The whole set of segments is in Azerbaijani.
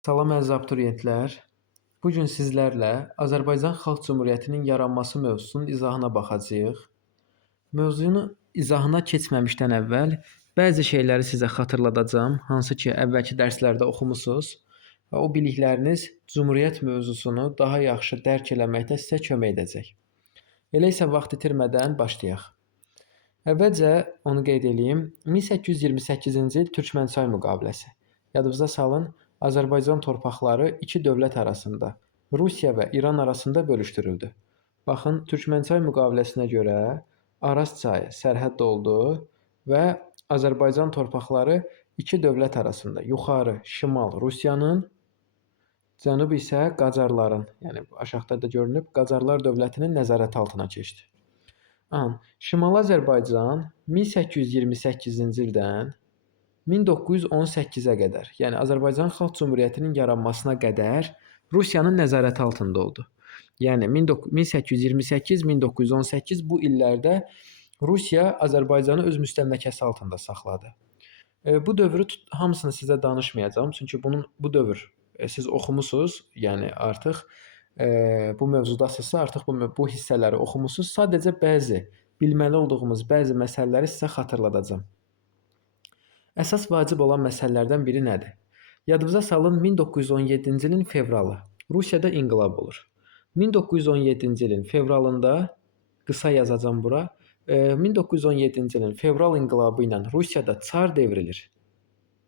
Salam əziz abituriyentlər. Bu gün sizlərlə Azərbaycan Xalq Cümhuriyyətinin yaranması mövzusunun izahına baxacağıq. Mövzunun izahına keçməmişdən əvvəl bəzi şeyləri sizə xatırladacağam, hansı ki, əvvəlki dərslərdə oxumusunuz və o bilikləriniz Cümhuriyyət mövzusunu daha yaxşı dərk eləməkdə sizə kömək edəcək. Elə isə vaxt itirmədən başlayaq. Əvvəlcə onu qeyd edeyim. 1828-ci il Türkmənçay müqaviləsi. Yadınızda salın, Azərbaycan torpaqları iki dövlət arasında, Rusiya və İran arasında bölüşdürüldü. Baxın, Türkmənçay müqaviləsinə görə Araz çayı sərhəd oldu və Azərbaycan torpaqları iki dövlət arasında, yuxarı şimal Rusiyanın, cənub isə Qacarların, yəni aşağıda da görünüb, Qacarlar dövlətinin nəzarəti altına keçdi. Şimali Azərbaycan 1828-ci ildən 1918-ə qədər, yəni Azərbaycan Xalq Cümhuriyyətinin yaranmasına qədər Rusiyanın nəzarəti altında oldu. Yəni 1828-1918 bu illərdə Rusiya Azərbaycanı öz müstəmləkəsi altında saxladı. Bu dövrü hamısını sizə danışmayacağam, çünki bu dövr siz oxumusunuz, yəni artıq bu mövzudasınızsa, artıq bu hissələri oxumusunuz. Sadəcə bəzi bilməli olduğumuz bəzi məsələləri sizə xatırladacağam. Əsas vacib olan məsələlərdən biri nədir? Yadınıza salın, 1917-ci ilin fevralı Rusiyada inqilab olur. 1917-ci ilin fevralında, qısa yazacağam bura, 1917-ci ilin fevral inqilabı ilə Rusiyada çar devrilir.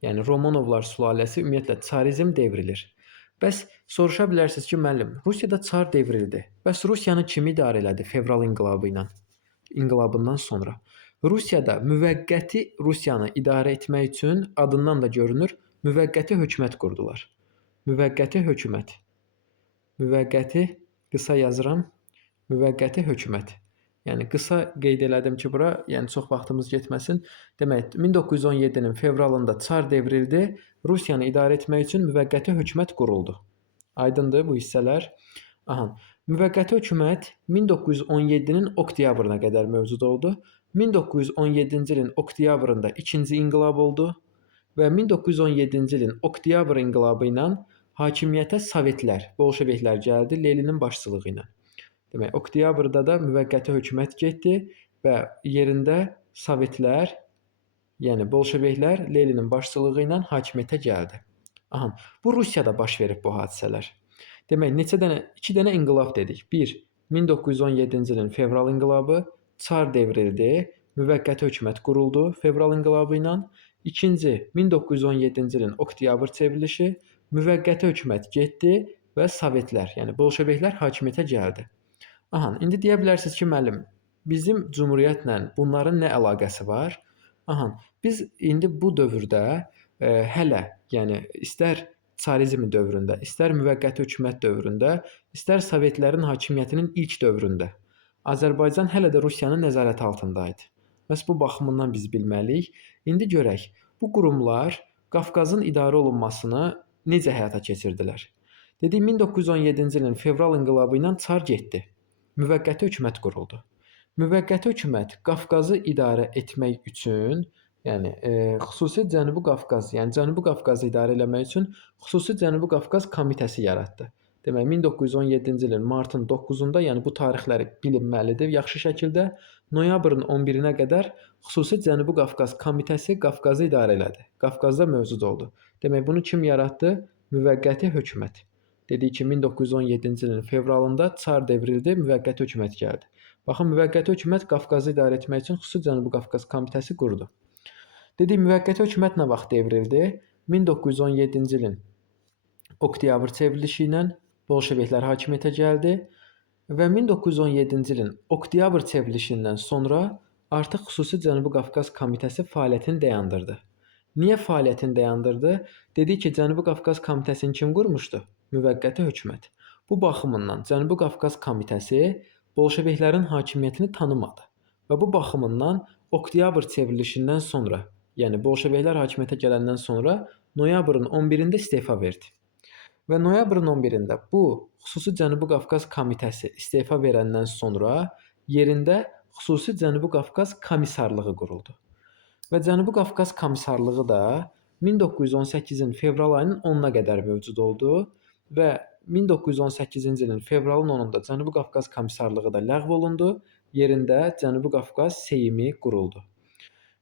Yəni Romanovlar sülaləsi, ümumiyyətlə çarizm devrilir. Bəs soruşa bilərsiniz ki, müəllim, Rusiyada çar devrildi. Bəs Rusiyanı kim idarə elədi fevral inqilabından sonra? Rusiyada müvəqqəti Rusiyanı idarə etmək üçün adından da görünür, müvəqqəti hökumət qurdular. Müvəqqəti hökumət. Müvəqqəti qısa yazıram. Müvəqqəti hökumət. Yəni qısa qeyd elədim ki, bura, yəni çox vaxtımız getməsin. Demək, 1917-nin fevralında çar devrildi, Rusiyanı idarə etmək üçün müvəqqəti hökumət quruldu. Aydındır bu hissələr? Müvəqqəti hökumət 1917-nin oktyabrına qədər mövcud oldu. 1917-ci ilin oktyabrında ikinci inqilab oldu və 1917-ci ilin oktyabr inqilabı ilə hakimiyyətə Sovetlər, Bolşeviklər gəldi Leninin başçılığı ilə. Demək, oktyabrda da müvəqqəti hökumət getdi və yerində Sovetlər, yəni Bolşeviklər Leninin başçılığı ilə hakimiyyətə gəldi. Bu Rusiyada baş verib bu hadisələr. Demək, iki dənə inqilab dedik. 1. 1917-ci ilin fevral inqilabı, çar devrildi, müvəqqəti hökumət quruldu fevral inqilabı ilə. İkinci, 1917-ci ilin oktyabr çevrilişi, müvəqqəti hökumət getdi və Sovetlər, yəni Bolşeviklər hakimiyyətə gəldi. İndi deyə bilərsiniz ki, müəllim, bizim Cümhuriyyətlə bunların nə əlaqəsi var? Biz indi bu dövrdə hələ, yəni istər çarizm dövründə, istər müvəqqəti hökumət dövründə, istər Sovetlərin hakimiyyətinin ilk dövründə Azərbaycan hələ də Rusiyanın nəzarəti altında idi. Bəs bu baxımından biz bilməliyik. İndi görək, bu qurumlar Qafqazın idarə olunmasını necə həyata keçirdilər? Dedik, 1917-ci ilin fevral inqilabı ilə çar getdi. Müvəqqəti hökumət quruldu. Müvəqqəti hökumət Qafqazı idarə etmək üçün, yəni xüsusi Cənubi Qafqaz, yəni Cənubi Qafqazı idarə etmək üçün xüsusi Cənubi Qafqaz komitəsi yaratdı. Demək, 1917-ci ilin martın 9-da, yəni bu tarixləri bilinməlidir yaxşı şəkildə. Noyabrın 11-nə qədər xüsusi Cənubi Qafqaz komitəsi Qafqazı idarə elədi. Qafqazda mövcud oldu. Demək, bunu kim yaratdı? Müvəqqəti hökumət. Dedik ki, 1917-ci ilin fevralında çar devrildi, müvəqqəti hökumət gəldi. Baxın, müvəqqəti hökumət Qafqazı idarə etmək üçün xüsusi Cənubi Qafqaz komitəsi qurdu. Dedik, müvəqqəti hökumət nə vaxt devrildi? 1917-ci ilin oktyabr çevrilişi ilə Bolşeviklər hakimiyyətə gəldi və 1917-ci ilin oktyabr çevrilişindən sonra artıq xüsusi Cənubi Qafqaz komitəsi fəaliyyətini dayandırdı. Niyə fəaliyyətini dayandırdı? Dedik ki, Cənubi Qafqaz komitəsini kim qurmuşdu? Müvəqqəti hökumət. Bu baxımından Cənubi Qafqaz komitəsi Bolşeviklərin hakimiyyətini tanımadı və bu baxımından oktyabr çevrilişindən sonra, yəni Bolşeviklər hakimiyyətə gələndən sonra noyabrın 11-də istefa verdi. Və noyabrın 11-də bu xüsusi Cənubi Qafqaz komitəsi istefa verəndən sonra yerində xüsusi Cənubi Qafqaz komissarlığı quruldu. Və Cənubi Qafqaz komissarlığı da 1918-in fevral ayının 10-na qədər mövcud oldu və 1918-ci ilin fevralın 10-da Cənubi Qafqaz Komissarlığı da ləğv olundu. Yerində Cənubi Qafqaz Seymi quruldu.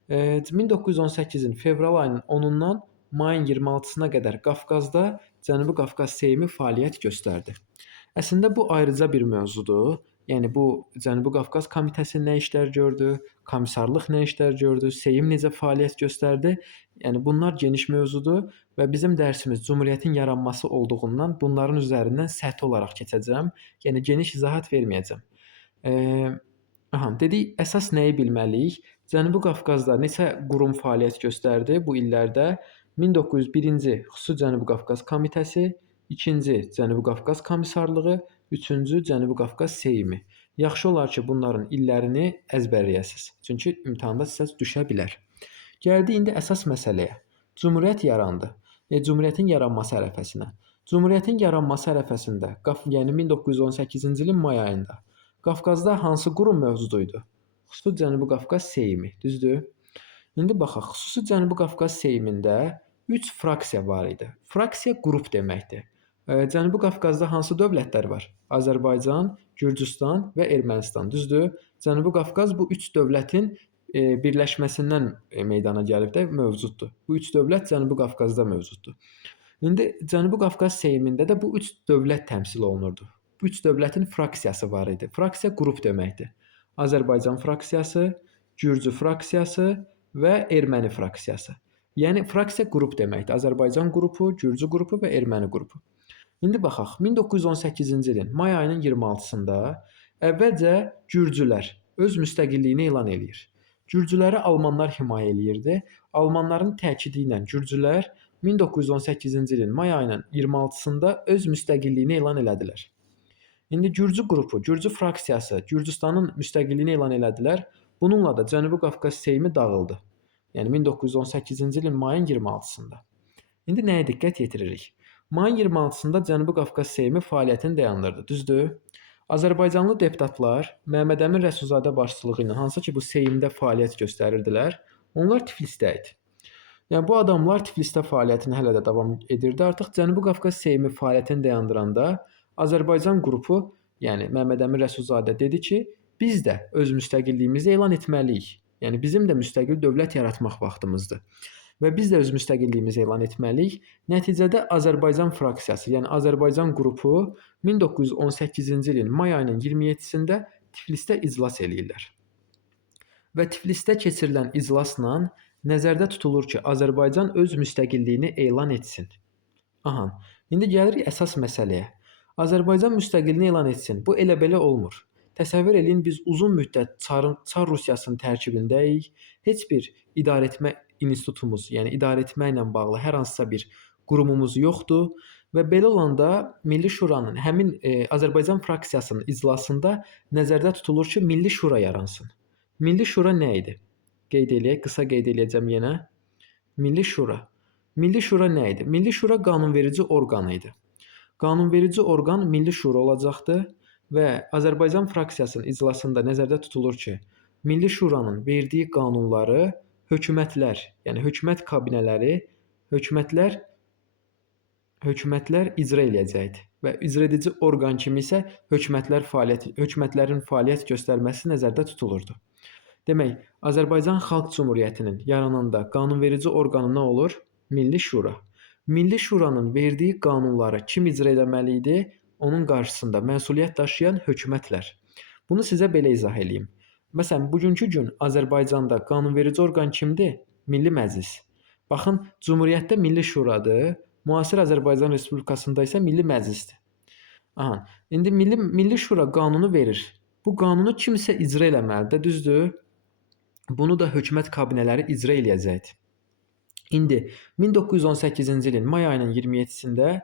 1918-in fevral ayının 10-dan mayın 26-sına qədər Qafqazda Cənubi Qafqaz Seymi fəaliyyət göstərdi. Əslində bu ayrıca bir mövzudur. Yəni bu Cənubi Qafqaz Komitəsi nə işlər gördü, komissarlıq nə işlər gördü, Seyim necə fəaliyyət göstərdi? Yəni bunlar geniş mövzudur və bizim dərsimiz Cümhuriyyətin yaranması olduğundan bunların üzərindən səthi olaraq keçəcəm. Yəni geniş izahat verməyəcəm. Dedik, əsas nəyi bilməliyik? Cənubi Qafqazda neçə qurum fəaliyyət göstərdi bu illərdə? 1901-ci Xüsusi Cənubi Qafqaz Komitəsi, 2-ci Cənubi Qafqaz Komissarlığı, 3-cü Cənubi Qafqaz Seymi. Yaxşı olar ki, bunların illərini əzbərləyəsiniz. Çünki imtahanda sizə düşə bilər. Gəldi indi əsas məsələyə. Cümhuriyyət yarandı. Cümhuriyyətin yaranması ərəfəsinə. Cümhuriyyətin yaranması ərəfəsində, yəni 1918-ci ilin may ayında Qafqazda hansı qurum mövcud idi? Xüsusi Cənubi Qafqaz Seymi, düzdür? İndi baxaq, Xüsusi Cənubi Qafqaz Seymində 3 fraksiya var idi. Fraksiya qrup deməkdir. Cənubi Qafqazda hansı dövlətlər var? Azərbaycan, Gürcüstan və Ermənistan, düzdür? Cənubi Qafqaz bu 3 dövlətin birləşməsindən meydana gəlib də mövcuddur. Bu 3 dövlət Cənubi Qafqazda mövcuddur. İndi Cənubi Qafqaz Seymində də bu 3 dövlət təmsil olunurdu. Bu 3 dövlətin fraksiyası var idi. Fraksiya qrup deməkdir. Azərbaycan fraksiyası, Gürcü fraksiyası və Erməni fraksiyası. Yəni fraksiya qrup deməkdir. Azərbaycan qrupu, Gürcü qrupu və Erməni qrupu. İndi baxaq, 1918-ci ilin may ayının 26-sında əvvəlcə Gürcülər öz müstəqilliyini elan edir. Gürcüləri almanlar himayə eləyirdi. Almanların təkidi ilə Gürcülər 1918-ci ilin may ayının 26-sında öz müstəqilliyini elan elədilər. İndi Gürcü qrupu, Gürcü fraksiyası Gürcüstanın müstəqilliyini elan elədilər. Bununla da Cənubi Qafqaz Seymi dağıldı. Yəni 1918-ci ilin mayın 26-sında. İndi nəyə diqqət yetiririk? Mayın 26-sında Cənubi Qafqaz Seymi fəaliyyətini dayandırdı, düzdür? Azərbaycanlı deputatlar Məhəmməd Əmin Rəsulzadə başçılığı ilə hansı ki bu Seymdə fəaliyyət göstərirdilər, onlar Tiflisdə idi. Yəni bu adamlar Tiflisdə fəaliyyətini hələ də davam edirdi. Artıq Cənubi Qafqaz Seymi fəaliyyətini dayandıranda Azərbaycan qrupu, yəni Məhəmməd Əmin Rəsulzadə dedi ki, biz də öz müstəqilliyimizi elan etməliyik. Yəni bizim də müstəqil dövlət yaratmaq vaxtımızdır. Və biz də öz müstəqilliyimizi elan etməliyik. Nəticədə Azərbaycan fraksiyası, yəni Azərbaycan qrupu 1918-ci ilin may ayının 27-sində Tiflisdə iclas eləyirlər. Və Tiflisdə keçirilən iclasla nəzərdə tutulur ki, Azərbaycan öz müstəqilliyini elan etsin. İndi gəlirik əsas məsələyə. Azərbaycan müstəqilliyini elan etsin. Bu elə-belə olmur. Təsəvvür edin, biz uzun müddət Çar Rusiyasının tərkibindəyik. Heç bir idarəetmə institutumuz, yəni idarəetməklə bağlı hər hansısa bir qurumumuz yoxdur və belə olanda Milli Şuranın həmin Azərbaycan fraksiyasının iclasında nəzərdə tutulur ki, Milli Şura yaransın. Milli Şura nə idi? Qeyd eləyək, qısa qeyd eləyəcəm yenə. Milli Şura. Milli Şura nə idi? Milli Şura qanunverici orqan idi. Qanunverici orqan Milli Şura olacaqdı və Azərbaycan fraksiyasının iclasında nəzərdə tutulur ki, Milli Şuranın verdiyi qanunları hökumətlər, yəni hökumət kabinələri, hökumətlər icra eləyəcəkdir və icra edici orqan kimi isə hökumətlərin fəaliyyət göstərməsi nəzərdə tutulurdu. Demək, Azərbaycan Xalq Cümhuriyyətinin yarananda qanunverici orqanı nə olur? Milli Şura. Milli Şuranın verdiyi qanunları kim icra etməli idi? Onun qarşısında məsuliyyət daşıyan hökumətlər. Bunu sizə belə izah edeyim. Məsələn, bugünkü gün Azərbaycanda qanunverici orqan kimdir? Milli Məclis. Baxın, Cümhuriyyətdə Milli Şuradır, müasir Azərbaycan Respublikasında isə Milli Məclisdir. İndi Milli Şura qanunu verir. Bu qanunu kimsə icra eləməlidir, düzdür? Bunu da hökumət kabinələri icra eləyəcəkdir. İndi 1918-ci ilin may ayının 27-sində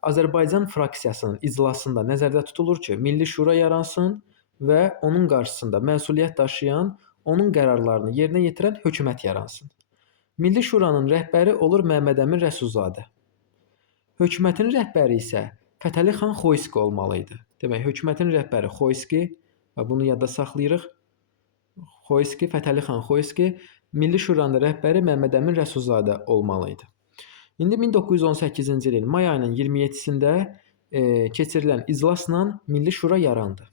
Azərbaycan fraksiyasının iclasında nəzərdə tutulur ki, Milli Şura yaransın və onun qarşısında məsuliyyət daşıyan, onun qərarlarını yerinə yetirən hökumət yaransın. Milli Şuranın rəhbəri olur Məhəmməd Əmin Rəsulzadə. Hökumətin rəhbəri isə Fətəli xan Xoyski olmalı idi. Demək, hökumətin rəhbəri Xoyski, və bunu yadda saxlayırıq. Xoyski, Fətəli xan Xoyski, Milli Şuranın rəhbəri Məhəmməd Əmin Rəsulzadə olmalı idi. İndi 1918-ci ilin may ayının 27-sində keçirilən iclasla Milli Şura yarandı.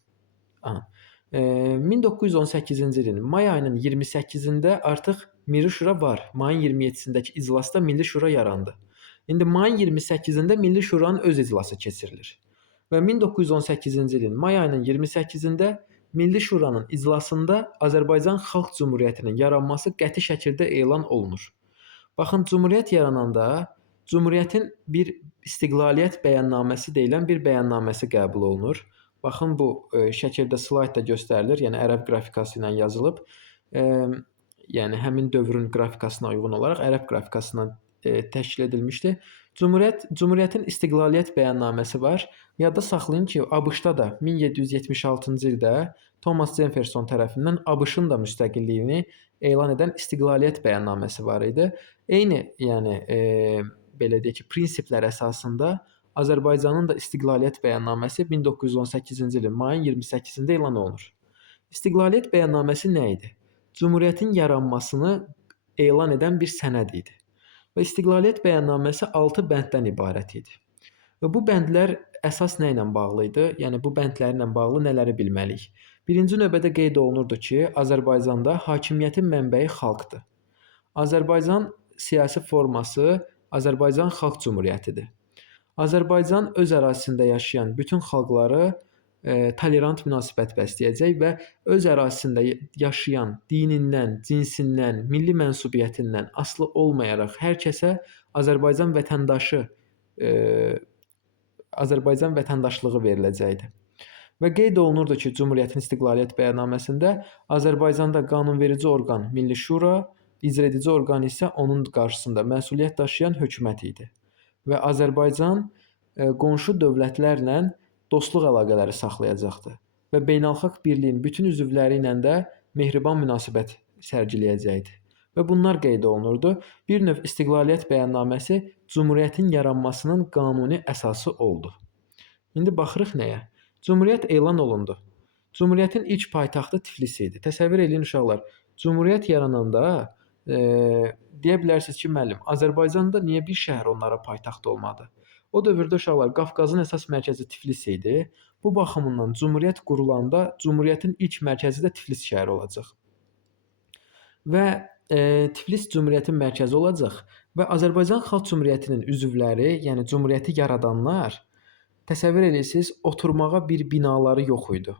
Aha. 1918-ci ilin may ayının 28-də artıq Milli Şura var. Mayın 27-sindəki iclasda Milli Şura yarandı. İndi mayın 28-də Milli Şuranın öz iclası keçirilir. Və 1918-ci ilin may ayının 28-də Milli Şuranın iclasında Azərbaycan Xalq Cümhuriyyətinin yaranması qəti şəkildə elan olunur. Baxın, Cümhuriyyət yarananda Cümhuriyyətin bir istiqlaliyyət bəyannaməsi deyilən bir bəyannaməsi qəbul olunur. Baxın, bu şəkildə slaydda göstərilir, yəni ərəb qrafikası ilə yazılıb. Yəni həmin dövrün qrafikasına uyğun olaraq ərəb qrafikasından təşkil edilmişdir. Cümhuriyyətin istiqlaliyyət bəyannaməsi var. Yadda saxlayın ki, ABŞ-da da 1776-cı ildə Thomas Jefferson tərəfindən ABŞ-ın da müstəqilliyini elan edən istiqlaliyyət bəyannaməsi var idi. Eyni, yəni belə deyək ki, prinsiplər əsasında Azərbaycanın da istiqlaliyyət bəyannaməsi 1918-ci ilin mayın 28-də elan olunur. İstiqlaliyyət bəyannaməsi nə idi? Cümhuriyyətin yaranmasını elan edən bir sənəd idi. Və istiqlaliyyət bəyannaməsi 6 bənddən ibarət idi. Və bu bəndlər əsas nə ilə bağlı idi? Yəni bu bəndlərlə bağlı nələri bilməliyik? Birinci növbədə qeyd olunurdu ki, Azərbaycanda hakimiyyətin mənbəyi xalqdır. Azərbaycan siyasi forması Azərbaycan Xalq Cümhuriyyətidir. Azərbaycan öz ərazisində yaşayan bütün xalqları tolerant münasibət bəsləyəcək və öz ərazisində yaşayan dinindən, cinsindən, milli mənsubiyyətindən asılı olmayaraq hər kəsə Azərbaycan vətəndaşlığı veriləcəkdir. Və qeyd olunurdu ki, Cümhuriyyətin istiqlaliyyət bəyannaməsində Azərbaycanda qanunverici orqan Milli Şura, icra edici orqan isə onun qarşısında məsuliyyət daşıyan hökumət idi. Və Azərbaycan qonşu dövlətlərlə dostluq əlaqələri saxlayacaqdı və beynəlxalq birliyin bütün üzvləri ilə də mehriban münasibət sərgiləyəcəkdi. Və bunlar qeyd olunurdu. Bir növ istiqlaliyyət bəyannaməsi Cümhuriyyətin yaranmasının qanuni əsası oldu. İndi baxırıq nəyə? Cümhuriyyət elan olundu. Cümhuriyyətin ilk paytaxtı Tiflis idi. Təsəvvür eləyin uşaqlar, Cümhuriyyət yarananda deyə bilərsiniz ki, müəllim, Azərbaycanda niyə bir şəhər onlara paytaxt olmadı? O dövrdə uşaqlar Qafqazın əsas mərkəzi Tiflis idi. Bu baxımından Cümhuriyyət qurulanda Cümhuriyyətin ilk mərkəzi də Tiflis şəhəri olacaq. Və Tiflis Cümhuriyyətin mərkəzi olacaq və Azərbaycan Xalq Cümhuriyyətinin üzvləri, yəni Cümhuriyyəti yaradanlar, təsəvvür edirsiniz, oturmağa bir binaları yox idi.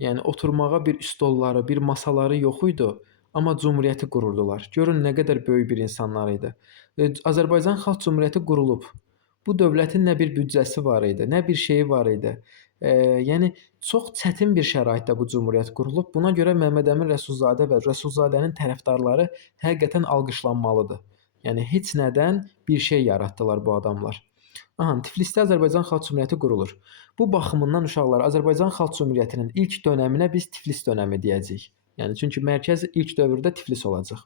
Yəni oturmağa bir stolları, bir masaları yox idi. Amma Cümhuriyyəti qururdular. Görün nə qədər böyük bir insanlar idi. Azərbaycan Xalq Cümhuriyyəti qurulub. Bu dövlətin nə bir büdcəsi var idi, nə bir şeyi var idi. Yəni çox çətin bir şəraitdə bu cümhuriyyət qurulub. Buna görə Məmməd Əmin Rəsulzadə və Rəsulzadənin tərəfdarları həqiqətən alqışlanmalıdır. Yəni heç nədən bir şey yaratdılar bu adamlar. Tiflisdə Azərbaycan Xalq Cümhuriyyəti qurulur. Bu baxımından uşaqlar Azərbaycan Xalq Cümhuriyyətinin ilk dönəminə biz Tiflis dönəmi deyəcəyik. Yəni çünki mərkəz ilk dövrdə Tiflis olacaq.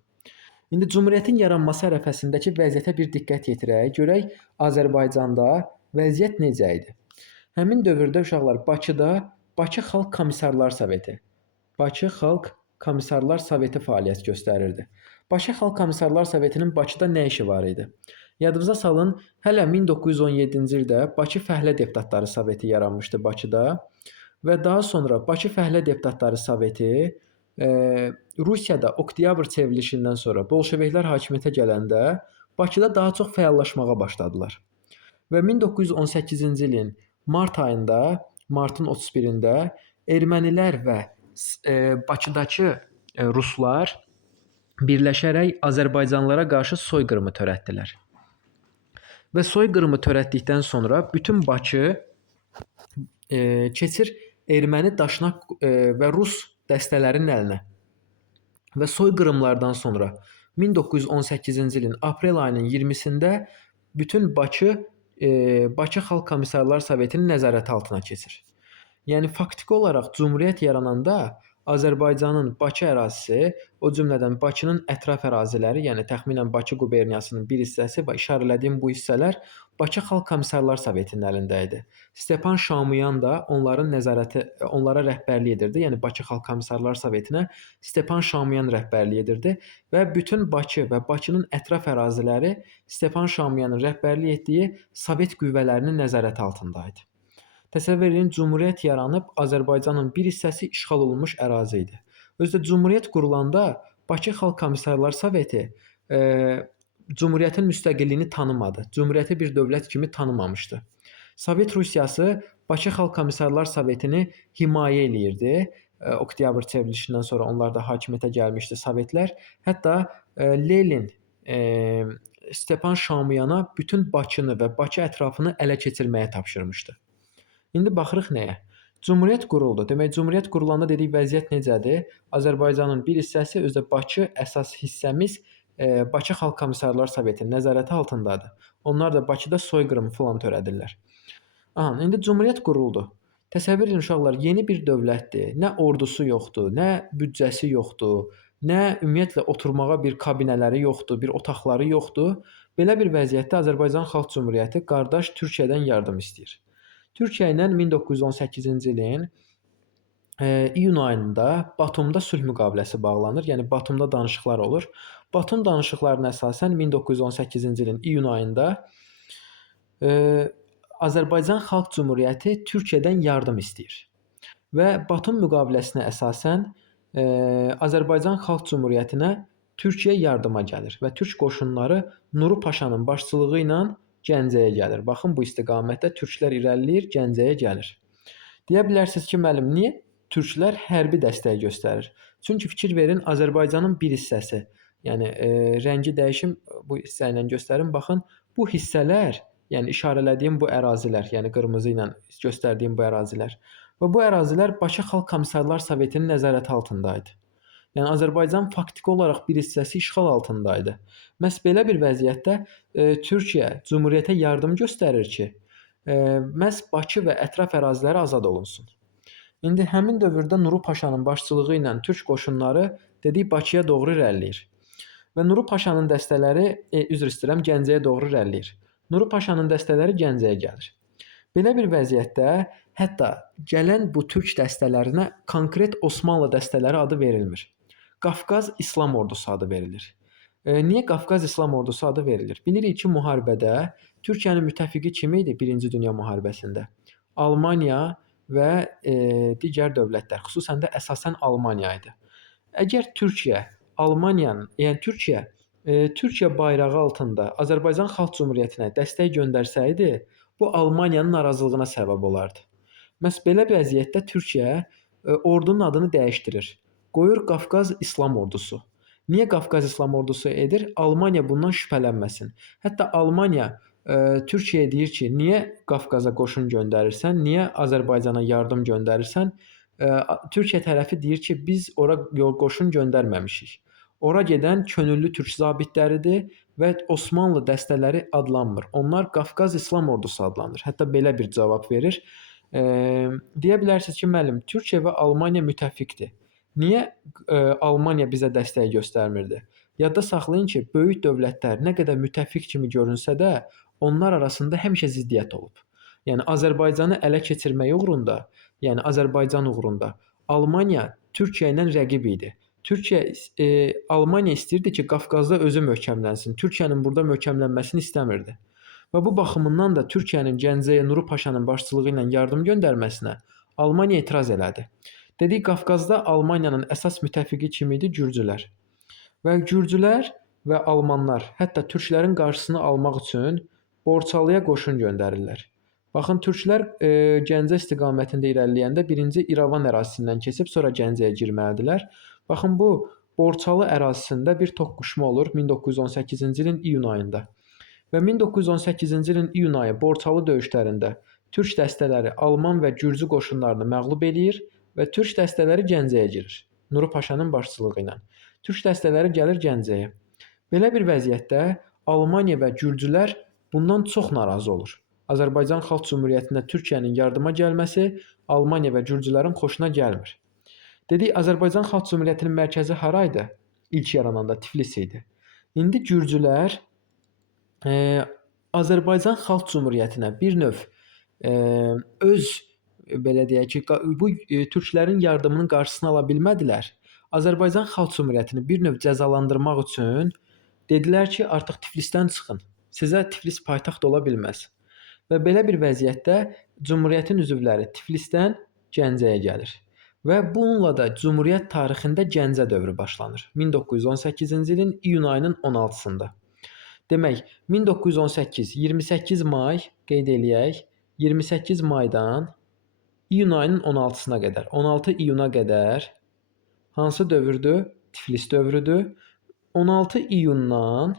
İndi Cümhuriyyətin yaranması ərəfəsindəki vəziyyətə bir diqqət yetirək. Görək Azərbaycanda vəziyyət necə idi? Həmin dövrdə uşaqlar Bakıda Bakı Xalq Komissarlar Soveti, Bakı Xalq Komissarlar Soveti fəaliyyət göstərirdi. Bakı Xalq Komissarlar Sovetinin Bakıda nə işi var idi? Yadınıza salın, hələ 1917-ci ildə Bakı Fəhlə Deputatları Soveti yaranmışdı Bakıda və daha sonra Bakı Fəhlə Deputatları Soveti Rusiyada oktyabr çevrilişindən sonra bolşeviklər hakimiyyətə gələndə Bakıda daha çox fəallaşmağa başladılar. Və 1918-ci ilin mart ayında, martın 31-də ermənilər və Bakıdakı ruslar birləşərək Azərbaycanlılara qarşı soyqırımı törətdilər. Və soyqırımı törətdikdən sonra bütün Bakı keçir erməni daşnaq və rus dəstələrinin əlinə. Və soyqırımlardan sonra 1918-ci ilin aprel ayının 20-sində bütün Bakı Xalq Komissarlar Sovetinin nəzarəti altına keçir. Yəni faktiki olaraq Cümhuriyyət yarananda Azərbaycanın Bakı ərazisi, o cümlədən Bakının ətraf əraziləri, yəni təxminən Bakı quberniyasının bir hissəsi və işarələdiyim bu hissələr Bakı Xalq Komissarlar Sovetinin əlində idi. Stepan Şaumyan da onlara rəhbərlik edirdi. Yəni Bakı Xalq Komissarlar Sovetinə Stepan Şaumyan rəhbərlik edirdi və bütün Bakı və Bakının ətraf əraziləri Stepan Şaumyanın rəhbərlik etdiyi Sovet qüvvələrinin nəzarəti altında idi. Təsəvvür edin, Cümhuriyyət yaranıb, Azərbaycanın bir hissəsi işğal olunmuş ərazi idi. Özdə Cümhuriyyət qurulanda Bakı Xalq Komissarlar Soveti Cümhuriyyətin müstəqilliyini tanımadı. Cümhuriyyəti bir dövlət kimi tanımamışdı. Sovet Rusiyası Bakı Xalq Komissarlar Sovetini himayə eləyirdi. Oktyabr çevrilişindən sonra onlar da hakimiyyətə gəlmişdi Sovetlər. Hətta Lenin Stepan Şaumyana bütün Bakını və Bakı ətrafını ələ keçirməyə tapşırmışdı. İndi baxırıq nəyə? Cümhuriyyət quruldu. Demək, Cümhuriyyət qurulanda dedik vəziyyət necədir? Azərbaycanın bir hissəsi, özdə Bakı, əsas hissəmiz Bakı Xalq Komissarlar Sovetinin nəzarəti altındadır. Onlar da Bakıda soyqırım falan törədirlər. İndi Cümhuriyyət quruldu. Təsəvvür edin uşaqlar, yeni bir dövlətdir. Nə ordusu yoxdur, nə büdcəsi yoxdur, nə ümumiyyətlə oturmağa bir kabinələri yoxdur, bir otaqları yoxdur. Belə bir vəziyyətdə Azərbaycan Xalq Cümhuriyyəti qardaş Türkiyədən yardım istəyir. Türkiyə ilə 1918-ci ilin iyun ayında Batumda sülh müqaviləsi bağlanır. Yəni Batumda danışıqlar olur. Batum danışıqlarına əsasən 1918-ci ilin iyun ayında Azərbaycan Xalq Cümhuriyyəti Türkiyədən yardım istəyir. Və Batum müqaviləsinə əsasən Azərbaycan Xalq Cümhuriyyətinə Türkiyə yardıma gəlir və türk qoşunları Nuru Paşanın başçılığı ilə Gəncəyə gəlir. Baxın, bu istiqamətdə türklər irəliləyir, Gəncəyə gəlir. Deyə bilərsiniz ki, müəllim, niyə türklər hərbi dəstək göstərir? Çünki fikir verin, Azərbaycanın bir hissəsi, yəni rəngi dəyişim bu hissə ilə göstərim. Baxın, bu hissələr, yəni işarələdiyim bu ərazilər, yəni qırmızı ilə göstərdiyim bu ərazilər və bu ərazilər Bakı Xalq Komissarlar Sovetinin nəzarəti altındaydı. Yəni Azərbaycan faktiki olaraq bir hissəsi işğal altındaydı. Məhz belə bir vəziyyətdə Türkiyə Cümhuriyyətə yardım göstərir ki, məhz Bakı və ətraf əraziləri azad olunsun. İndi həmin dövrdə Nuru Paşanın başçılığı ilə türk qoşunları dedik Bakıya doğru irəliləyir. Və Nuru Paşanın dəstələri, üzr istəyirəm, Gəncəyə doğru irəliləyir. Nuru Paşanın dəstələri Gəncəyə gəlir. Belə bir vəziyyətdə hətta gələn bu türk dəstələrinə konkret Osmanlı dəstələri adı verilmir. Qafqaz İslam Ordusu adı verilir. Niyə Qafqaz İslam Ordusu adı verilir? Bilirik ki, müharibədə Türkiyənin müttəfiqi kim idi 1-ci Dünya müharibəsində? Almaniya və digər dövlətlər, xüsusən də əsasən Almaniya idi. Əgər Türkiyə Almaniyanın, yəni Türkiyə bayrağı altında Azərbaycan Xalq Cümhuriyyətinə dəstək göndərsəydi, bu Almaniyanın narazılığına səbəb olardı. Məhz belə vəziyyətdə Türkiyə ordunun adını dəyişdirir. Qoyur Qafqaz İslam Ordusu. Niyə Qafqaz İslam Ordusu edir? Almaniya bundan şübhələnməsin. Hətta Almaniya Türkiyəyə deyir ki, niyə Qafqaza qoşun göndərirsən, niyə Azərbaycana yardım göndərirsən? Türkiyə tərəfi deyir ki, biz ora qoşun göndərməmişik. Ora gedən könüllü türk zabitləridir və Osmanlı dəstələri adlanmır. Onlar Qafqaz İslam Ordusu adlanır. Hətta belə bir cavab verir. Deyə bilərsiniz ki, müəllim, Türkiyə və Almaniya müttəfiqdir. Niyə Almaniya bizə dəstək göstərmirdi? Yadda saxlayın ki, böyük dövlətlər nə qədər müttəfiq kimi görünsə də, onlar arasında həmişə ziddiyyət olub. Yəni Azərbaycanı ələ keçirmək uğrunda, yəni Azərbaycan uğrunda Almaniya Türkiyə ilə rəqib idi. Almaniya istəyirdi ki, Qafqazda özü möhkəmlənsin. Türkiyənin burada möhkəmlənməsini istəmirdi. Və bu baxımından da Türkiyənin Gəncəyə Nuru Paşanın başçılığı ilə yardım göndərməsinə Almaniya etiraz elədi. Dedik, Qafqazda Almaniyanın əsas müttəfiqi kim idi? Gürcülər. Və Gürcülər və Almanlar hətta türklərin qarşısını almaq üçün Borçalıya qoşun göndərirlər. Baxın, türklər Gəncə istiqamətində irəliləyəndə birinci İrəvan ərazisindən keçib sonra Gəncəyə girməlidirlər. Baxın, bu Borçalı ərazisində bir toqquşma olur 1918-ci ilin iyun ayında. Və 1918-ci ilin iyun ayı Borçalı döyüşlərində türk dəstələri Alman və Gürcü qoşunlarını məğlub eləyir və türk dəstələri Gəncəyə girir. Nuru Paşanın başçılığı ilə. Türk dəstələri gəlir Gəncəyə. Belə bir vəziyyətdə Almaniya və Gürcülər bundan çox narazı olur. Azərbaycan Xalq Cümhuriyyətində Türkiyənin yardıma gəlməsi Almaniya və Gürcülərin xoşuna gəlmir. Dedik Azərbaycan Xalq Cümhuriyyətinin mərkəzi haraydı? İlk yarananda Tiflis idi. İndi gürcülər e, Azərbaycan Xalq Cümhuriyyətinə bir növ e, öz belə deyək ki, bu türklərin yardımının qarşısını ala bilmədilər. Azərbaycan Xalq Cümhuriyyətini bir növ cəzalandırmaq üçün dedilər ki, artıq Tiflisdən çıxın. Sizə Tiflis paytaxt ola bilməz. Və belə bir vəziyyətdə Cümhuriyyətin üzvləri Tiflisdən Gəncəyə gəlir. Və bununla da Cümhuriyyət tarixində Gəncə dövrü başlanır. 1918-ci ilin iyun ayının 16-sında. Demək, 1918 28 may qeyd eləyək. 28 maydan iyun ayının 16-sına qədər, 16 iyuna qədər hansı dövrdür? Tiflis dövrüdür. 16 iyundan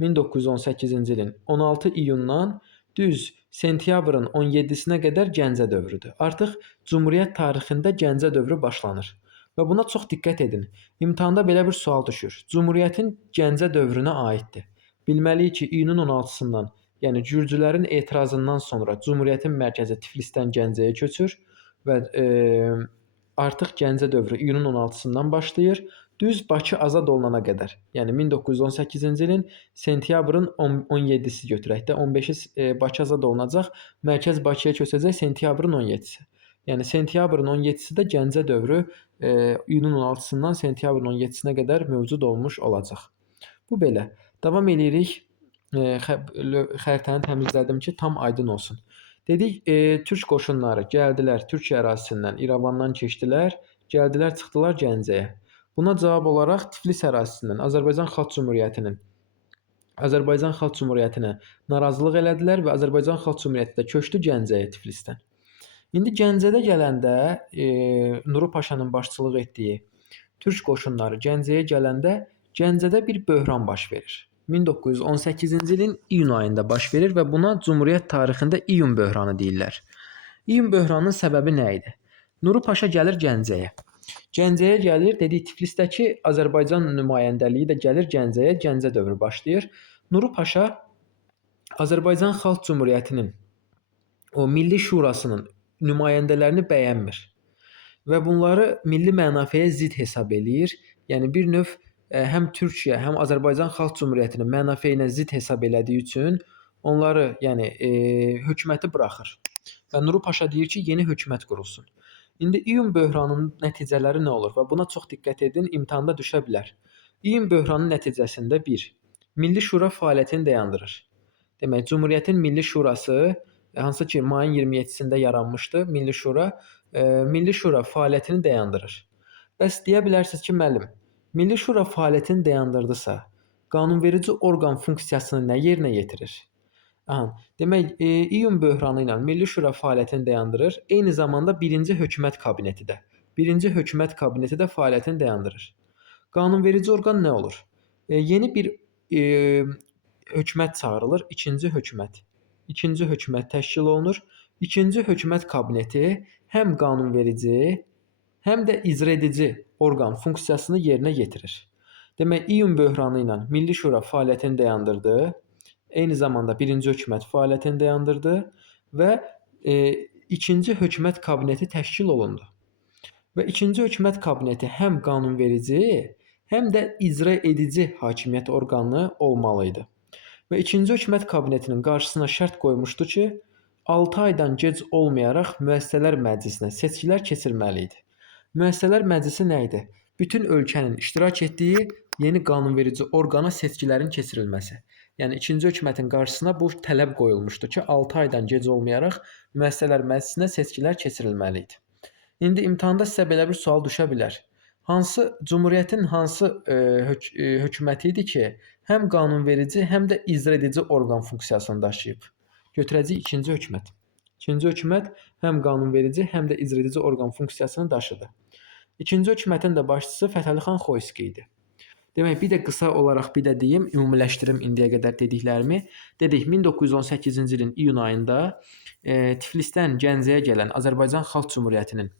1918-ci ilin 16 iyundan düz sentyabrın 17-sinə qədər Gəncə dövrüdür. Artıq Cümhuriyyət tarixində Gəncə dövrü başlanır. Və buna çox diqqət edin. İmtahanda belə bir sual düşür. Cümhuriyyətin Gəncə dövrünə aiddir. Bilməliyik ki, iyunun 16-sından, yəni gürcülərin etirazından sonra Cümhuriyyətin mərkəzi Tiflisdən Gəncəyə köçür və artıq Gəncə dövrü iyunun 16-sından başlayır. Düz Bakı azad olunana qədər, yəni 1918-ci ilin sentyabrın 17-si götürək də, 15-i Bakı azad olunacaq, mərkəz Bakıya köçəcək sentyabrın 17-si. Yəni sentyabrın 17-si də Gəncə dövrü iyunun 16-sından sentyabrın 17-sinə qədər mövcud olmuş olacaq. Bu belə. Davam edirik. Xəritəni təmizlədim ki, tam aydın olsun. Dedik, türk qoşunları gəldilər Türkiyə ərazisindən, İrəvandan keçdilər, gəldilər, çıxdılar Gəncəyə. Buna cavab olaraq Tiflis ərazisindən Azərbaycan Xalq Cümhuriyyətinə narazılıq elədilər və Azərbaycan Xalq Cümhuriyyəti də köçdü Gəncəyə Tiflisdən. İndi Gəncədə gələndə Nuru Paşanın başçılıq etdiyi türk qoşunları Gəncəyə gələndə Gəncədə bir böhran baş verir. 1918-ci ilin iyun ayında baş verir və buna Cümhuriyyət tarixində iyun böhranı deyirlər. İyun böhranının səbəbi nə idi? Nuru Paşa gəlir Gəncəyə. Gəncəyə gəlir, dedik Tiflisdəki Azərbaycan nümayəndəliyi də gəlir Gəncəyə, Gəncə dövrü başlayır. Nuru Paşa Azərbaycan Xalq Cümhuriyyətinin o Milli Şurasının nümayəndələrini bəyənmir və bunları milli mənafəyə zidd hesab eləyir. Yəni bir növ həm Türkiyə, həm Azərbaycan Xalq Cümhuriyyətinin mənafeyinə zidd hesab elədiyi üçün onları, yəni hökuməti buraxır. Və Nuru Paşa deyir ki, yeni hökumət qurulsun. İndi iyun böhranının nəticələri nə olur və buna çox diqqət edin, imtahanda düşə bilər. İyun böhranının nəticəsində 1. Milli Şura fəaliyyətini dayandırır. Demək, Cümhuriyyətin Milli Şurası, hansı ki mayın 27-sində yaranmışdı, Milli Şura fəaliyyətini dayandırır. Bəs deyə bilərsiniz ki, müəllim, Milli Şura fəaliyyətini dayandırdısa, qanunverici orqan funksiyasını nə yerinə yetirir? Demək, iyun böhranı ilə Milli Şura fəaliyyətini dayandırır. Eyni zamanda birinci hökumət kabineti də fəaliyyətini dayandırır. Qanunverici orqan nə olur? Yeni bir hökumət çağırılır, ikinci hökumət. İkinci hökumət təşkil olunur. İkinci hökumət kabineti həm qanunverici, həm də icra edici orqan funksiyasını yerinə yetirir. Demək, iyun böhranı ilə Milli Şura fəaliyyətini dayandırdı. Eyni zamanda birinci hökumət fəaliyyətini dayandırdı və ikinci hökumət kabineti təşkil olundu. Və ikinci hökumət kabineti həm qanunverici, həm də icra edici hakimiyyət orqanı olmalı idi. Və ikinci hökumət kabinetinin qarşısına şərt qoymuşdu ki, 6 aydan gec olmayaraq müəssisələr məclisinə seçkilər keçirməli idi. Müəssisələr məclisi nə idi? Bütün ölkənin iştirak etdiyi yeni qanunverici orqana seçkilərin keçirilməsi. Yəni ikinci hökumətin qarşısına bu tələb qoyulmuşdu ki, 6 aydan gec olmayaraq müəssisələr məclisinə seçkilər keçirilməli idi. İndi imtahanda sizə belə bir sual düşə bilər. Cümhuriyyətin hansı hökuməti idi ki, həm qanunverici, həm də icra edici orqan funksiyasını daşıyıb? Götürəcəyik ikinci hökumət. İkinci hökumət həm qanunverici, həm də icra edici orqan funksiyasını daşıdı. İkinci hökumətin də başçısı Fətəli xan Xoyski idi. Demək, bir də qısa olaraq bir də deyim, ümumiləşdirim indiyə qədər dediklərimi. Dedik, 1918-ci ilin iyun ayında Tiflisdən Gəncəyə gələn Azərbaycan Xalq Cümhuriyyətinin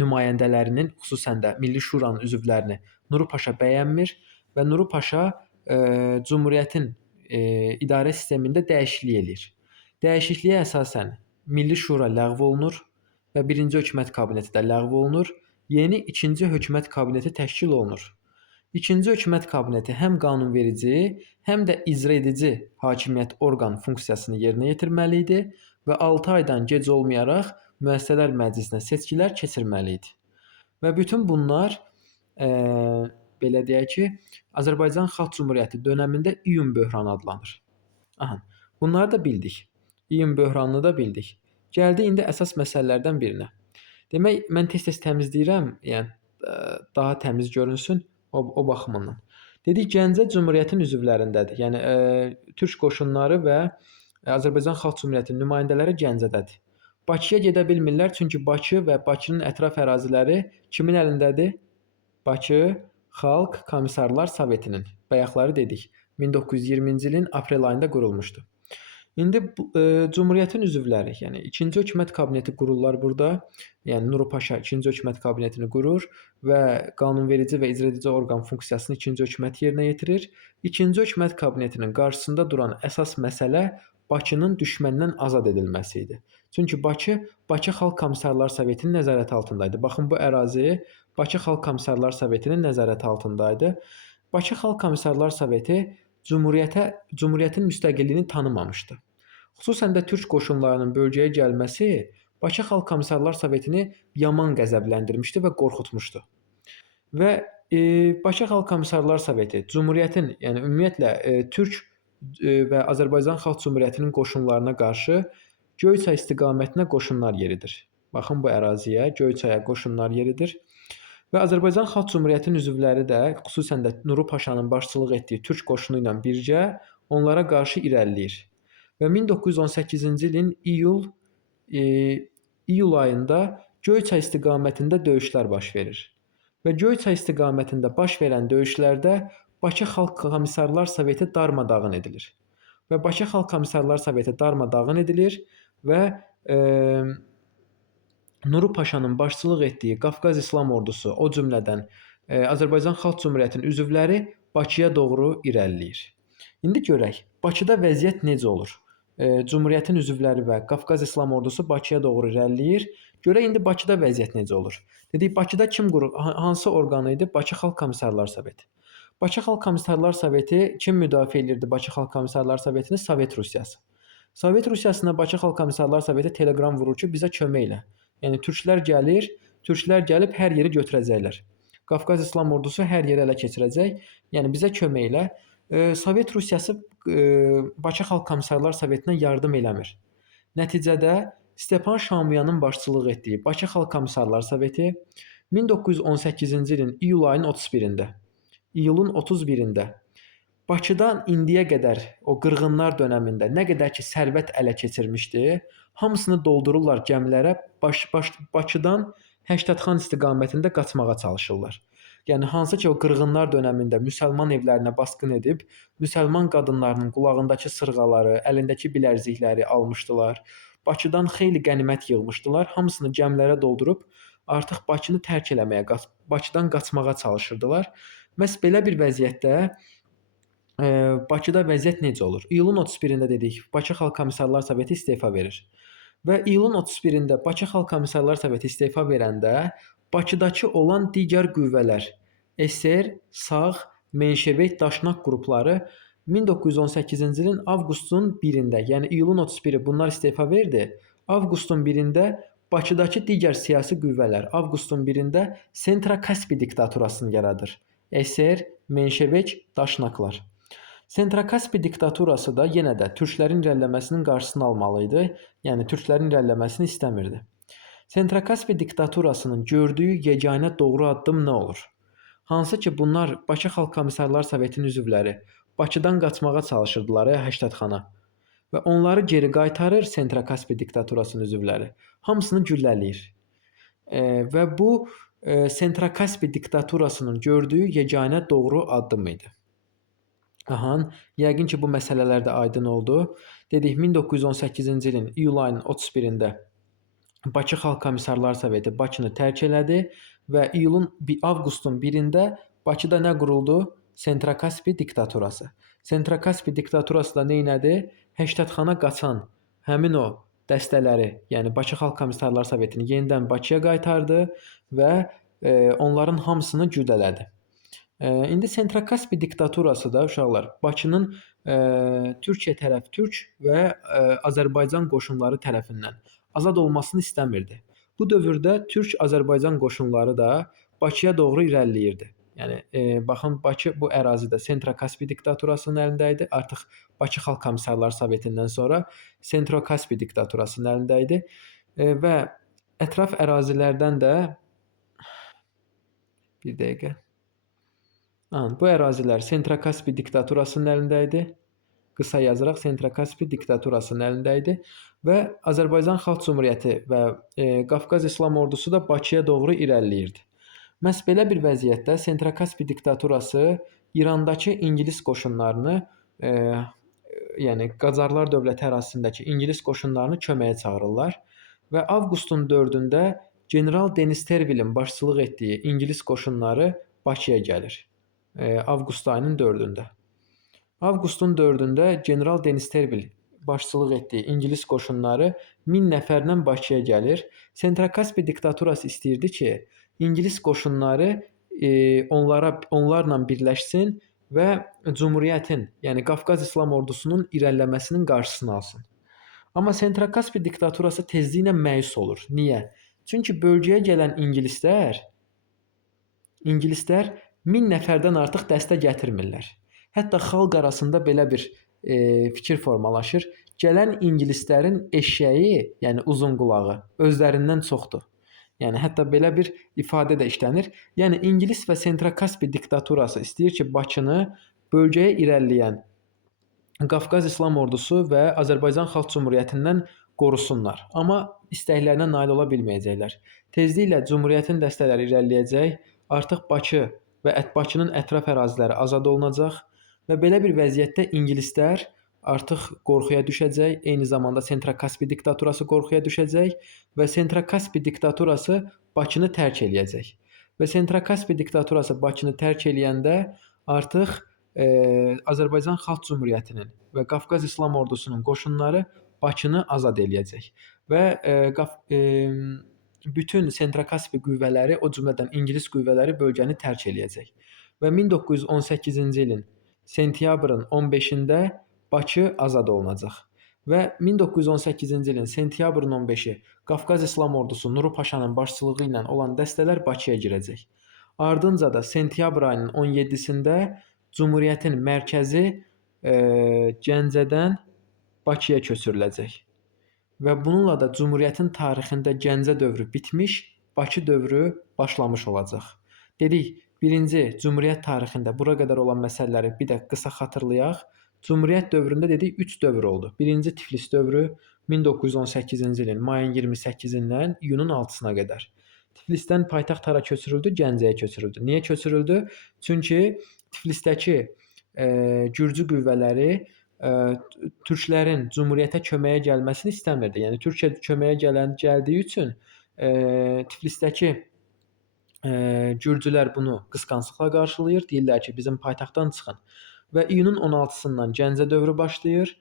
nümayəndələrinin, xüsusən də Milli Şuranın üzvlərini Nuru Paşa bəyənmir və Nuru Paşa Cümhuriyyətin idarə sistemində dəyişiklik eləyir. Dəyişikliyə əsasən Milli Şura ləğv olunur və birinci hökumət kabineti də ləğv olunur. Yeni ikinci hökumət kabineti təşkil olunur. İkinci hökumət kabineti həm qanunverici, həm də icra edici hakimiyyət orqan funksiyasını yerinə yetirməli idi və 6 aydan gec olmayaraq müəssisələr məclisinə seçkilər keçirməli idi. Və bütün bunlar belə deyək ki, Azərbaycan Xalq Cümhuriyyəti dönəmində iyun böhranı adlanır. Aha, bunları da bildik. İyun böhranını da bildik. Gəldi indi əsas məsələlərdən birinə. Demək, mən tez-tez təmizləyirəm, yəni daha təmiz görünsün o baxımından. Dedik, Gəncə Cümhuriyyətin üzvlərindədir. Yəni türk qoşunları və Azərbaycan Xalq Cümhuriyyətinin nümayəndələri Gəncədədir. Bakıya gedə bilmirlər, çünki Bakı və Bakının ətraf əraziləri kimin əlindədir? Bakı Xalq Komissarlar Sovetinin. Bayaqları dedik, 1920-ci ilin aprel ayında qurulmuşdu. İndi Cümhuriyyətin üzvləri, yəni ikinci hökumət kabineti qururlar burada. Yəni Nuru Paşa ikinci hökumət kabinetini qurur və qanunverici və icra edici orqan funksiyasını ikinci hökumət yerinə yetirir. İkinci hökumət kabinetinin qarşısında duran əsas məsələ Bakının düşməndən azad edilməsi idi. Çünki Bakı Xalq Komissarlar Sovetinin nəzarəti altındaydı. Baxın, bu ərazi Bakı Xalq Komissarlar Sovetinin nəzarəti altındaydı. Bakı Xalq Komissarlar Soveti Cümhuriyyətin müstəqilliyini tanımamışdı. Xüsusən də türk qoşunlarının bölgəyə gəlməsi Bakı Xalq Komissarlar Sovetini yaman qəzəbləndirmişdi və qorxutmuşdu. Və Bakı Xalq Komissarlar Soveti Cümhuriyyətin, yəni ümumiyyətlə türk və Azərbaycan Xalq Cümhuriyyətinin qoşunlarına qarşı Göyçay istiqamətinə qoşunlar yeridir. Baxın, bu əraziyə Göyçaya qoşunlar yeridir. Və Azərbaycan Xalq Cümhuriyyətinin üzvləri də, xüsusən də Nuru Paşanın başçılıq etdiyi türk qoşunu ilə birgə onlara qarşı irəliləyir. Və 1918-ci ilin iyul ayında Göyçay istiqamətində döyüşlər baş verir. Və Göyçay istiqamətində baş verən döyüşlərdə Bakı Xalq Komissarlar Soveti darmadağın edilir. Və Bakı Xalq Komissarlar Soveti darmadağın edilir və Nuru Paşanın başçılıq etdiyi Qafqaz İslam Ordusu, o cümlədən Azərbaycan Xalq Cümhuriyyətinin üzvləri Bakıya doğru irəliləyir. İndi görək, Bakıda vəziyyət necə olur? Cümhuriyyətin üzvləri və Qafqaz İslam Ordusu Bakıya doğru irəliləyir. Görək indi Bakıda vəziyyət necə olur? Dedik, Bakıda kim qurur? Hansı orqan idi? Bakı Xalq Komissarlar Soveti. Bakı Xalq Komissarlar Soveti kim müdafiə edirdi Bakı Xalq Komissarlar Sovetini? Sovet Rusiyası. Sovet Rusiyasına Bakı Xalq Komissarlar Soveti teleqram vurur ki, bizə kömək elə. Yəni türklər gəlib hər yeri götürəcəklər. Qafqaz İslam Ordusu hər yeri ələ keçirəcək. Yəni bizə kömək elə. Sovet Rusiyası Bakı Xalq Komissarlar Sovetinə yardım eləmir. Nəticədə Stepan Şaumyanın başçılıq etdiyi Bakı Xalq Komissarlar Soveti 1918-ci ilin iyulun 31-də Bakıdan indiyə qədər o qırğınlar dönəmində nə qədər ki sərvət ələ keçirmişdi, hamısını doldururlar gəmilərə, Bakıdan Həştətxan istiqamətində qaçmağa çalışırlar. Yəni hansı ki o qırğınlar dönəmində müsəlman evlərinə basqın edib, müsəlman qadınlarının qulağındakı sırğaları, əlindəki bilərzikləri almışdılar. Bakıdan xeyli qənimət yığmışdılar, hamısını gəmilərə doldurub artıq Bakını tərk eləməyə, Bakıdan qaçmağa çalışırdılar. Məhz belə bir vəziyyətdə Bakıda vəziyyət necə olur? İyulun 31-də dedik, Bakı Xalq Komissarlar Soveti istefa verir. Və iyulun 31-də Bakı Xalq Komissarlar Soveti istefa verəndə Bakıdakı olan digər qüvvələr, SR, Sağ, Menşevik, Daşnak qrupları 1918-ci ilin avqustun 1-də, yəni iyulun 31-i bunlar istefa verdi. Avqustun 1-də Bakıdakı digər siyasi qüvvələr avqustun 1-də Sentra-Kaspi diktaturasını yaradır. SR, Menşevik, Daşnaklar. Sentra-Kaspi diktaturası da yenə də türklərin irəliləməsinin qarşısını almalı idi. Yəni türklərin irəliləməsini istəmirdi. Sentra-Kaspi diktaturasının gördüyü yeganə doğru addım nə olur? Hansı ki bunlar Bakı Xalq Komissarlar Sovetinin üzvləri Bakıdan qaçmağa çalışırdılar Həştətxana. Və onları geri qaytarır Sentra-Kaspi diktaturasının üzvləri. Hamısını güllələyir. Və bu Sentra-Kaspi diktaturasının gördüyü yeganə doğru addım idi. Yəqin ki bu məsələlər də aydın oldu. Dedik 1918-ci ilin iyul ayının 31-də Bakı Xalq Komissarlar Soveti Bakını tərk elədi və avqustun 1-də Bakıda nə quruldu? Sentra-Kaspi diktaturası. Sentra-Kaspi diktaturası da nə etdi? Həştətxana qaçan həmin o dəstələri, yəni Bakı Xalq Komissarlar Sovetini yenidən Bakıya qaytardı və onların hamısını güdələdi. İndi Sentrokaspi diktaturası da uşaqlar Bakının Türkiyə tərəf türk və Azərbaycan qoşunları tərəfindən azad olmasını istəmirdi. Bu dövrdə türk-Azərbaycan qoşunları da Bakıya doğru irəliləyirdi. Yəni baxın Bakı bu ərazidə Sentrokaspi diktaturasının əlində idi. Artıq Bakı Xalq Komissarlar Sovetindən sonra Sentrokaspi diktaturasının əlində idi və ətraf ərazilərdən də bir dəqiqə. Bu ərazilər Sentrokaspi diktaturasının əlində idi. Qısa yazıraq Sentrokaspi diktaturasının əlində idi və Azərbaycan Xalq Cümhuriyyəti və Qafqaz İslam Ordusu da Bakıya doğru irəliləyirdi. Məhz belə bir vəziyyətdə Sentrokaspi diktaturası İrandakı ingilis qoşunlarını, yəni Qacarlar dövləti ərazisindəki ingilis qoşunlarını köməyə çağırırlar və avqustun 4-də general Denis Tervilin başçılıq etdiyi ingilis qoşunları Bakıya gəlir. Avqust ayının 4-də. Avqustun 4-də general Denis Tervil başçılıq etdiyi ingilis qoşunları 1000 nəfərlə Bakıya gəlir. Sentrokaspi diktaturası istəyirdi ki, ingilis qoşunları onlarla birləşsin və Cümhuriyyətin, yəni Qafqaz İslam Ordusunun irəliləməsinin qarşısını alsın. Amma Sentrokaspi diktaturası tezliklə məyus olur. Niyə? Çünki bölgəyə gələn ingilislər 1000 nəfərdən artıq dəstə gətirmirlər. Hətta xalq arasında belə bir fikir formalaşır. Gələn ingilislərin eşşəyi, yəni uzun qulağı özlərindən çoxdur. Yəni hətta belə bir ifadə də işlənir. Yəni ingilis və Sentrokaspi diktaturası istəyir ki, Bakını bölgəyə irəliləyən Qafqaz İslam Ordusu və Azərbaycan Xalq Cümhuriyyətindən qorusunlar. Amma istəklərinə nail ola bilməyəcəklər. Tezliklə Cümhuriyyətin dəstələri irəliləyəcək. Artıq Bakı və Bakının ətraf əraziləri azad olunacaq və belə bir vəziyyətdə ingilislər artıq qorxuya düşəcək, eyni zamanda Sentrokaspi diktaturası qorxuya düşəcək və Sentrokaspi diktaturası Bakını tərk eləyəcək. Və Sentrokaspi diktaturası Bakını tərk eləyəndə artıq Azərbaycan Xalq Cümhuriyyətinin və Qafqaz İslam Ordusunun qoşunları Bakını azad eləyəcək və bütün Sentrokaspi qüvvələri, o cümlədən ingilis qüvvələri bölgəni tərk eləyəcək. Və 1918-ci ilin sentyabrın 15-də Bakı azad olunacaq. Və 1918-ci ilin sentyabrın 15-i Qafqaz İslam Ordusu Nuru Paşanın başçılığı ilə olan dəstələr Bakıya girəcək. Ardınca da sentyabr ayının 17-sində Cümhuriyyətin mərkəzi Gəncədən Bakıya köçürüləcək. Və bununla da Cümhuriyyətin tarixində Gəncə dövrü bitmiş, Bakı dövrü başlamış olacaq. Dedik, birinci Cümhuriyyət tarixində bura qədər olan məsələləri bir də qısa xatırlayaq. Cümhuriyyət dövründə dedik 3 dövr oldu. Birinci Tiflis dövrü 1918-ci ilin mayın 28-dən iyunun 6-sına qədər. Tiflisdən paytaxt hara köçürüldü? Gəncəyə köçürüldü. Niyə köçürüldü? Çünki Tiflisdəki gürcü qüvvələri türklərin Cümhuriyyətə köməyə gəlməsini istəmirdi. Yəni Türkiyə köməyə gəldiyi üçün Tiflisdəki gürcülər bunu qısqanclıqla qarşılayır. Deyirlər ki, bizim paytaxtdan çıxın. Və iyunun 16-sından Gəncə dövrü başlayır.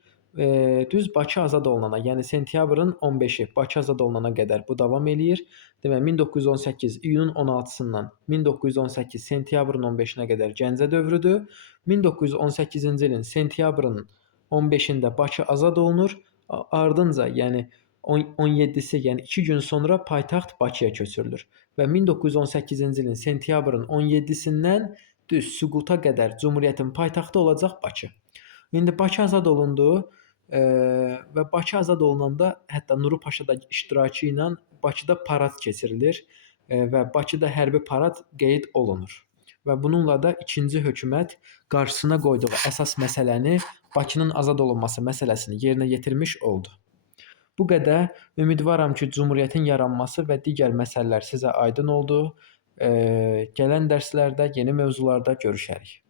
Düz Bakı azad olunana, yəni sentyabrın 15-i Bakı azad olunana qədər bu davam eləyir. Demək 1918 iyunun 16-sından 1918 sentyabrın 15-nə qədər Gəncə dövrüdür. 1918-ci ilin sentyabrın 15-də Bakı azad olunur. Ardınca, yəni 17-si, yəni 2 gün sonra paytaxt Bakıya köçürülür. Və 1918-ci ilin sentyabrın 17-sindən düz süquta qədər Cümhuriyyətin paytaxtı olacaq Bakı. İndi Bakı azad olundu və Bakı azad olunanda hətta Nuru Paşa da iştirakı ilə Bakıda parad keçirilir və Bakıda hərbi parad qeyd olunur. Və bununla da ikinci hökumət qarşısına qoyduğu əsas məsələni, Bakının azad olunması məsələsini yerinə yetirmiş oldu. Bu qədər. Ümidvaram ki, Cümhuriyyətin yaranması və digər məsələlər sizə aydın oldu. Gələn dərslərdə, yeni mövzularda görüşərik.